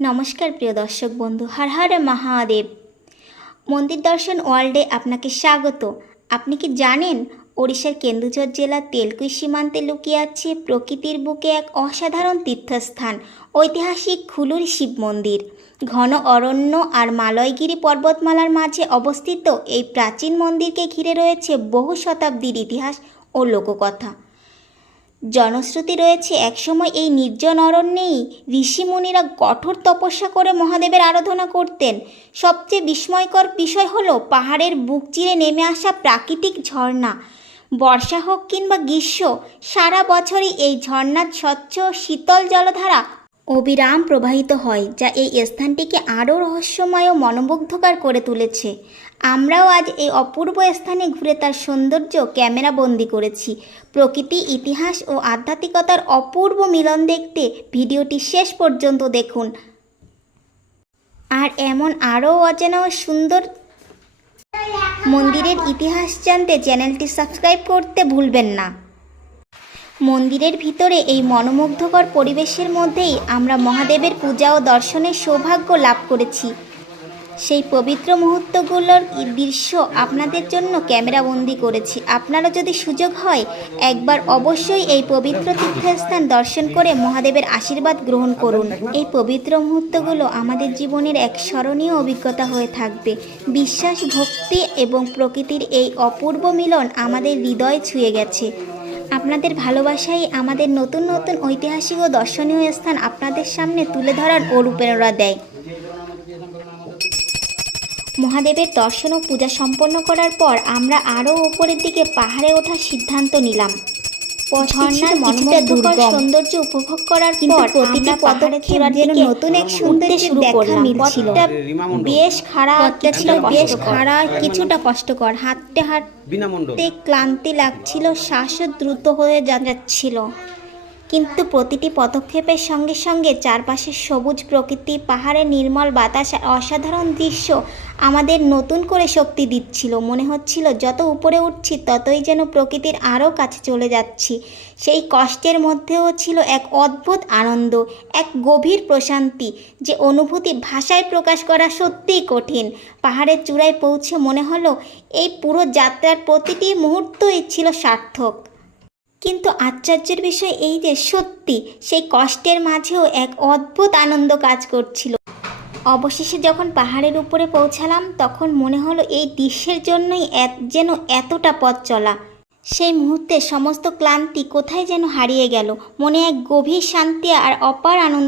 নমস্কার প্রিয় দর্শক বন্ধু, হর হর মহাদেব। মন্দির দর্শন ওয়ার্ল্ডে আপনাকে স্বাগত। আপনি কি জানেন ওড়িশার কেন্দুঝর জেলার তেলকুই সীমান্তে লুকিয়ে আছে প্রকৃতির বুকে এক অসাধারণ তীর্থস্থান, ঐতিহাসিক খুলুর শিব মন্দির। ঘন অরণ্য আর মালয়গিরি পর্বতমালার মাঝে অবস্থিত এই প্রাচীন মন্দিরকে ঘিরে রয়েছে বহু শতাব্দীর ইতিহাস ও লোককথা। জনশ্রুতি রয়েছে একসময় এই নির্জন অরণ্যেই ঋষিমুনিরা কঠোর তপস্যা করে মহাদেবের আরাধনা করতেন। সবচেয়ে বিস্ময়কর বিষয় হলো পাহাড়ের বুক চিরে নেমে আসা প্রাকৃতিক ঝর্ণা। বর্ষা হোক কিংবা গ্রীষ্ম, সারা বছরই এই ঝর্ণার স্বচ্ছ শীতল জলধারা অবিরাম প্রবাহিত হয়, যা এই স্থানটিকে আরও রহস্যময় ও মনোমুগ্ধকর করে তুলেছে। আমরাও আজ এই অপূর্ব স্থানে ঘুরে তার সৌন্দর্য ক্যামেরাবন্দি করেছি। প্রকৃতি, ইতিহাস ও আধ্যাত্মিকতার অপূর্ব মিলন দেখতে ভিডিওটি শেষ পর্যন্ত দেখুন। আর এমন আরও অজানা ও সুন্দর মন্দিরের ইতিহাস জানতে চ্যানেলটি সাবস্ক্রাইব করতে ভুলবেন না। মন্দিরের ভিতরে এই মনোমুগ্ধকর পরিবেশের মধ্যেই আমরা মহাদেবের পূজা ও দর্শনের সৌভাগ্য লাভ করেছি। সেই পবিত্র মুহূর্তগুলোর দৃশ্য আপনাদের জন্য ক্যামেরাবন্দি করেছি। আপনারা যদি সুযোগ হয় একবার অবশ্যই এই পবিত্র তীর্থস্থান দর্শন করে মহাদেবের আশীর্বাদ গ্রহণ করুন। এই পবিত্র মুহূর্তগুলো আমাদের জীবনের এক স্মরণীয় অভিজ্ঞতা হয়ে থাকবে। বিশ্বাস, ভক্তি এবং প্রকৃতির এই অপূর্ব মিলন আমাদের হৃদয় ছুঁয়ে গেছে। আপনাদের ভালোবাসাই আমাদের নতুন নতুন ঐতিহাসিক ও দর্শনীয় স্থান আপনাদের সামনে তুলে ধরার অনুপ্রেরণা দেয়। মহাদেবের দর্শন ও পূজা সম্পন্ন করার পর আমরা আরও উপরের দিকে পাহাড়ে ওঠার সিদ্ধান্ত নিলাম। ঝর্ণার মনোমুগ্ধকর সৌন্দর্য উপভোগ করার পর প্রতিটি পদক্ষেপ যেন নতুন এক সৌন্দর্যের দেখা মিলছিল। বেশ খাড়া, কিছুটা কষ্টকর। হাঁটতে হাঁটতে ক্লান্তি লাগছিল, শ্বাসও দ্রুত হয়ে যাচ্ছিল। কিন্তু প্রতিটি পদক্ষেপের সঙ্গে সঙ্গে চারপাশের সবুজ প্রকৃতি, পাহাড়ের নির্মল বাতাস আর অসাধারণ দৃশ্য আমাদের নতুন করে শক্তি দিচ্ছিল। মনে হচ্ছিল যত উপরে উঠছি ততই যেন প্রকৃতির আরও কাছে চলে যাচ্ছি। সেই কষ্টের মধ্যেও ছিল এক অদ্ভুত আনন্দ, এক গভীর প্রশান্তি, যে অনুভূতি ভাষায় প্রকাশ করা সত্যিই কঠিন। পাহাড়ের চূড়ায় পৌঁছে মনে হলো এই পুরো যাত্রার প্রতিটি মুহূর্তই ছিল সার্থক। কিন্তু আশ্চর্যের বিষয় এই যে সত্যি সেই কষ্টের মাঝেও এক অদ্ভুত আনন্দ কাজ করছিল। অবশেষে যখন পাহাড়ের উপরে পৌঁছালাম তখন মনে হলো এই দৃশ্যের জন্যই যেন এতটা পথ চলা। সেই মুহূর্তে সমস্ত ক্লান্তি কোথায় যেন হারিয়ে গেল। মনে এক গভীর শান্তি আর অপার আনন্দ